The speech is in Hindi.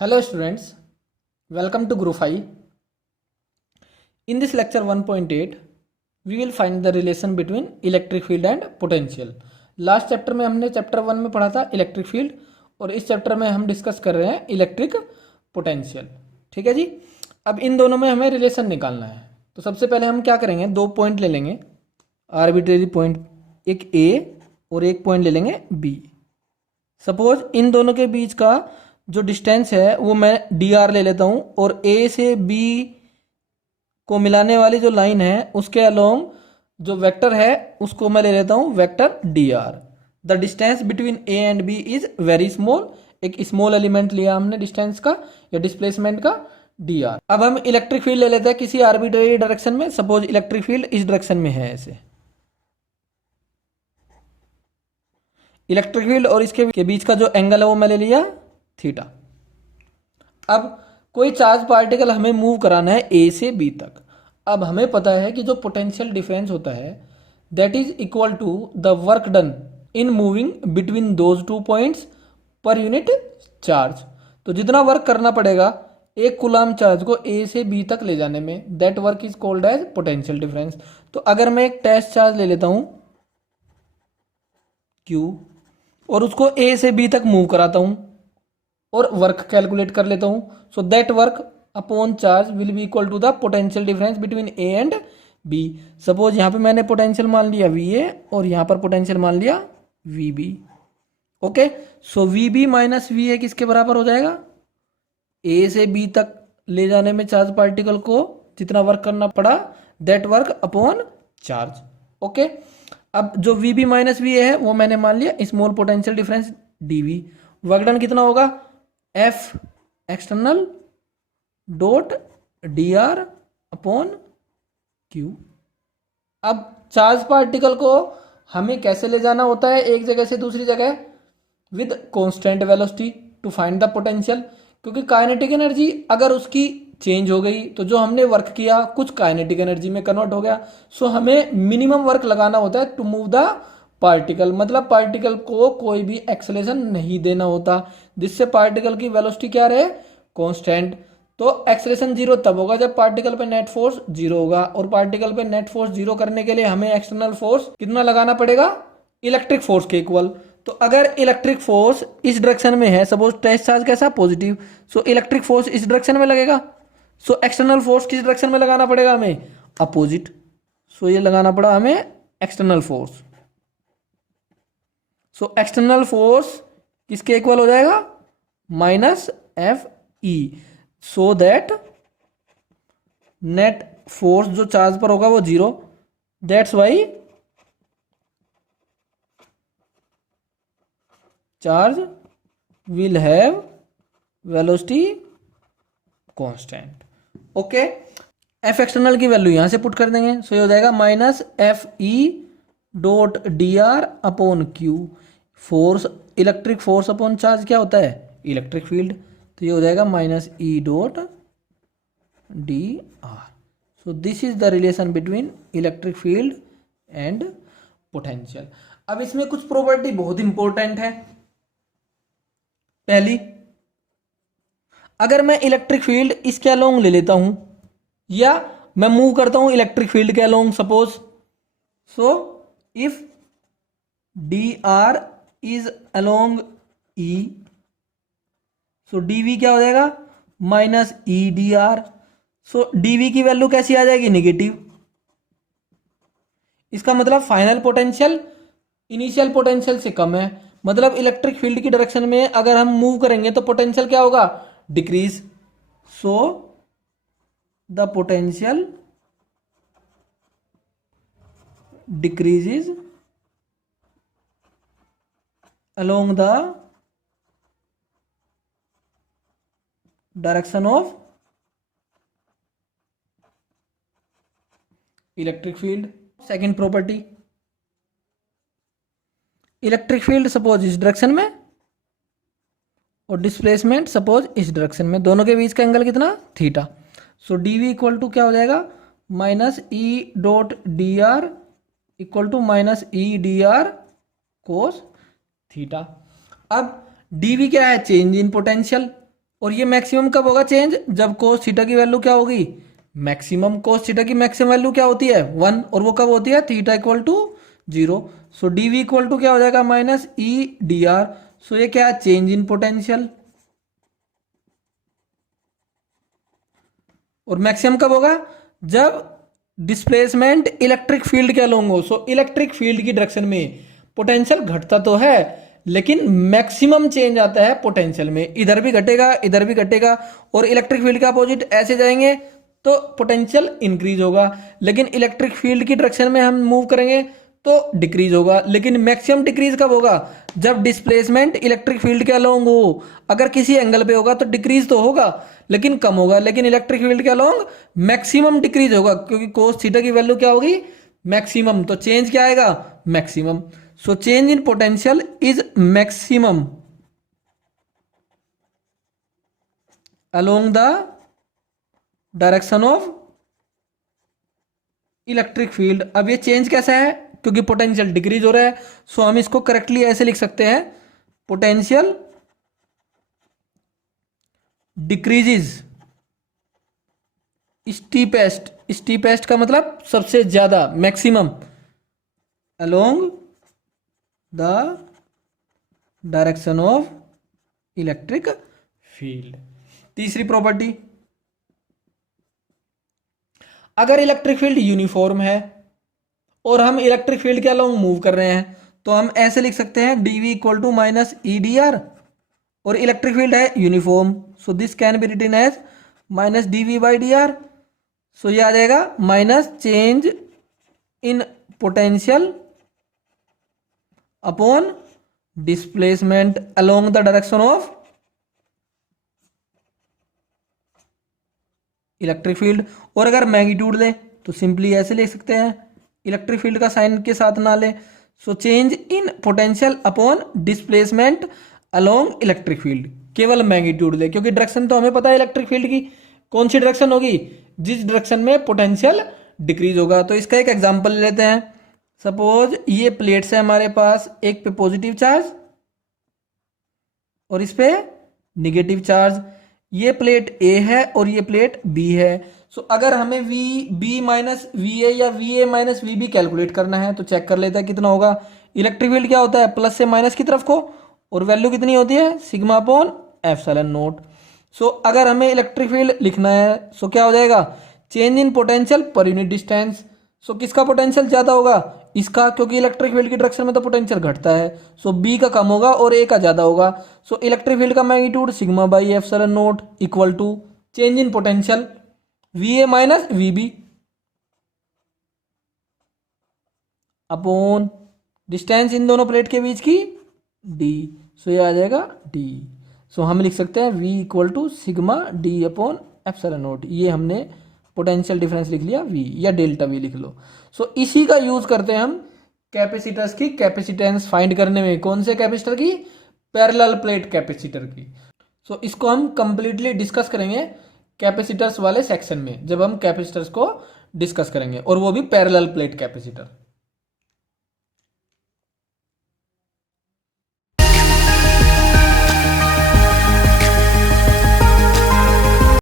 Hello students, welcome to Group 5. In this lecture 1.8, we will find the relation between electric field and potential. Last chapter में हमने चैप्टर 1 में पढ़ा था इलेक्ट्रिक फील्ड और इस चैप्टर में हम डिस्कस कर रहे हैं इलेक्ट्रिक पोटेंशियल। ठीक है जी। अब इन दोनों में हमें रिलेशन निकालना है। तो सबसे पहले हम क्या करेंगे, दो पॉइंट ले लेंगे, आर्बिट्रेरी पॉइंट, एक ए और एक पॉइंट ले लेंगे बी। सपोज इन दोनों के बीच का जो डिस्टेंस है वो मैं डी आर ले लेता हूँ और ए से बी को मिलाने वाली जो लाइन है उसके अलोंग जो वेक्टर है उसको मैं ले लेता हूँ vector D R. The distance between A and B is very small. एक स्मॉल एलिमेंट लिया हमने डिस्टेंस का या डिस्प्लेसमेंट का डी आर। अब हम इलेक्ट्रिक फील्ड ले लेते हैं किसी आर्बिट्रेरी डायरेक्शन में। सपोज इलेक्ट्रिक फील्ड इस डायरेक्शन में है, ऐसे इलेक्ट्रिक फील्ड और इसके बीच का जो एंगल है वो मैं ले लिया थीटा। अब कोई चार्ज पार्टिकल हमें मूव कराना है ए से बी तक। अब हमें पता है कि जो पोटेंशियल डिफरेंस होता है that is equal to the work done in moving between those two points per unit charge. तो जितना वर्क करना पड़ेगा एक कूलम्ब चार्ज को ए से बी तक ले जाने में, that work is called as potential difference. तो अगर मैं एक टेस्ट चार्ज ले लेता हूं Q और उसको ए से बी तक मूव कराता हूं और वर्क कैलकुलेट कर लेता हूं, so that work upon charge will be equal to the potential difference between A and B. Suppose यहां पे मैंने पोटेंशियल मान लिया वी ए और यहां पर पोटेंशियल मान लिया V B. Okay, so V B minus V A किसके बराबर हो जाएगा, ए से बी तक ले जाने में चार्ज पार्टिकल को जितना वर्क करना पड़ा that work upon charge. Okay, अब जो V B minus V A है वो मैंने मान लिया small potential difference D V. Work done कितना होगा, F external dot D R upon Q. अब चार्ज पार्टिकल को हमें कैसे ले जाना होता है एक जगह से दूसरी जगह, with constant velocity to find the potential. क्योंकि काइनेटिक एनर्जी अगर उसकी चेंज हो गई तो जो हमने वर्क किया कुछ काइनेटिक एनर्जी में कन्वर्ट हो गया। सो हमें मिनिमम वर्क लगाना होता है टू मूव द पार्टिकल। मतलब पार्टिकल को कोई भी एक्सेलेरेशन नहीं देना होता जिससे पार्टिकल की वेलोसिटी क्या रहे, कांस्टेंट। तो एक्सेलेरेशन जीरो तब होगा जब पार्टिकल पे नेट फोर्स जीरो होगा, और पार्टिकल पे नेट फोर्स जीरो करने के लिए हमें एक्सटर्नल फोर्स कितना लगाना पड़ेगा, इलेक्ट्रिक फोर्स के इक्वल। तो अगर इलेक्ट्रिक फोर्स इस डायरेक्शन में है, सपोज टेस्ट चार्ज कैसा पॉजिटिव, सो इलेक्ट्रिक फोर्स इस डायरेक्शन में लगेगा। सो एक्सटर्नल फोर्स किस डायरेक्शन में लगाना पड़ेगा हमें, अपोजिट। सो ये लगाना पड़ा हमें external force. So external force किसके इक्वल हो जाएगा, minus F E. So that net force जो चार्ज पर होगा वो zero. That's why charge will have velocity constant. Okay, F external की वैल्यू यहां से पुट कर देंगे। सो ये हो जाएगा minus F E dot D R upon Q. Force electric force upon charge क्या होता है, इलेक्ट्रिक फील्ड। तो ये हो जाएगा minus E dot D R. So this is the relation between electric field and potential. अब इसमें कुछ प्रॉपर्टी बहुत इंपॉर्टेंट है। पहली, अगर मैं इलेक्ट्रिक फील्ड इसके अलोंग ले लेता हूं या मैं मूव करता हूं इलेक्ट्रिक फील्ड के along suppose, so if D R is along E, so D V क्या हो जाएगा, minus E D R. So D V की वैल्यू कैसी आ जाएगी, निगेटिव। इसका मतलब फाइनल पोटेंशियल इनिशियल पोटेंशियल से कम है। मतलब इलेक्ट्रिक फील्ड की डायरेक्शन में अगर हम मूव करेंगे तो पोटेंशियल क्या होगा, decrease. So the potential decreases along the direction of electric field। Second property, electric field suppose इस डायरेक्शन में और डिस्प्लेसमेंट सपोज इस डायरेक्शन में, दोनों के बीच का एंगल कितना, theta. So D V equal to क्या हो जाएगा, minus E dot D R equal to minus E D R cos theta. अब dv क्या है, चेंज इन पोटेंशियल। और ये मैक्सिमम कब होगा चेंज, जब कोस थीटा की वैल्यू क्या होगी, मैक्सिमम। कोस थीटा की मैक्सिमम वैल्यू क्या होती है 1, और वो कब होती है theta equal to 0। So D V equal to क्या हो जाएगा minus E D R. So ये क्या है चेंज इन पोटेंशियल। और मैक्सिमम कब होगा, जब डिस्प्लेसमेंट इलेक्ट्रिक फील्ड के अलोंग हो। सो इलेक्ट्रिक फील्ड की डायरेक्शन में पोटेंशियल घटता तो है, लेकिन मैक्सिमम चेंज आता है पोटेंशियल में, इधर भी घटेगा इधर भी घटेगा, और इलेक्ट्रिक फील्ड के अपोजिट ऐसे जाएंगे तो पोटेंशियल इंक्रीज होगा, लेकिन इलेक्ट्रिक फील्ड की डायरेक्शन में हम मूव करेंगे तो डिक्रीज होगा। लेकिन मैक्सिमम डिक्रीज कब होगा, जब डिस्प्लेसमेंट इलेक्ट्रिक फील्ड के अलोंग हो। अगर किसी एंगल पे होगा तो डिक्रीज तो होगा लेकिन कम होगा, लेकिन इलेक्ट्रिक फील्ड के अलोंग मैक्सिमम डिक्रीज होगा, क्योंकि कोस थीटा की वैल्यू क्या होगी मैक्सिमम, तो चेंज क्या आएगा maximum. So change in potential is maximum along the direction of electric field. अब ये चेंज कैसा है, क्योंकि पोटेंशियल डिक्रीज हो रहा है, सो हम इसको करेक्टली ऐसे लिख सकते हैं, पोटेंशियल डिक्रीजेज स्टीपेस्ट। स्टीपेस्ट का मतलब सबसे ज्यादा, maximum, along the direction of electric field. तीसरी प्रॉपर्टी, अगर इलेक्ट्रिक फील्ड यूनिफॉर्म है और हम इलेक्ट्रिक फील्ड के अलोंग मूव कर रहे हैं तो हम ऐसे लिख सकते हैं D V equal to minus E D R, और इलेक्ट्रिक फील्ड है uniform, so this can be written as minus D V by D R. So ये आ जाएगा minus change in potential upon displacement along the direction of electric field. और अगर मैग्नीट्यूड लें तो सिंपली ऐसे लिख सकते हैं, इलेक्ट्रिक फील्ड का साइन के साथ ना लें। So change in potential upon displacement along electric field, केवल मैग्नीट्यूड ले, क्योंकि डायरेक्शन तो हमें पता है इलेक्ट्रिक फील्ड की कौन सी डायरेक्शन होगी, जिस डायरेक्शन में पोटेंशियल डिक्रीज होगा। तो इसका एक एग्जांपल लेते हैं। सपोज ये प्लेट्स है हमारे पास, एक पे पॉजिटिव चार्ज और इस पे निगेटिव चार्ज। ये प्लेट ए है और ये प्लेट बी है। सो अगर हमें V B minus V A या V A minus V B calculate करना है तो चेक कर लेते हैं कितना होगा। इलेक्ट्रिक फील्ड क्या होता है, प्लस से माइनस की तरफ को, और वैल्यू कितनी होती है सिग्मा अपॉन एप्सिलॉन नोट। सो अगर हमें इलेक्ट्रिक फील्ड लिखना है सो क्या हो जाएगा, change in potential per unit distance. So किसका पोटेंशियल ज्यादा होगा, इसका, क्योंकि इलेक्ट्रिक फील्ड की डायरेक्शन में तो पोटेंशियल घटता है। सो बी का कम होगा और ए का ज्यादा होगा। सो इलेक्ट्रिक फील्ड का magnitude sigma by epsilon not equal to change in potential V A minus V B upon distance in दोनों प्लेट के बीच की डी। सो ये आ जाएगा डी। सो हम लिख सकते हैं v equal to sigma D upon epsilon not. ये हमने पोटेंशियल डिफरेंस लिख लिया v, या डेल्टा v लिख लो। सो इसी का यूज करते हैं हम कैपेसिटर्स की कैपेसिटेंस फाइंड करने में। कौन से कैपेसिटर की, पैरेलल प्लेट कैपेसिटर की। सो इसको हम कंप्लीटली डिस्कस करेंगे कैपेसिटर्स वाले सेक्शन में, जब हम कैपेसिटर्स को डिस्कस करेंगे, और वो भी पैरेलल प्लेट कैपेसिटर।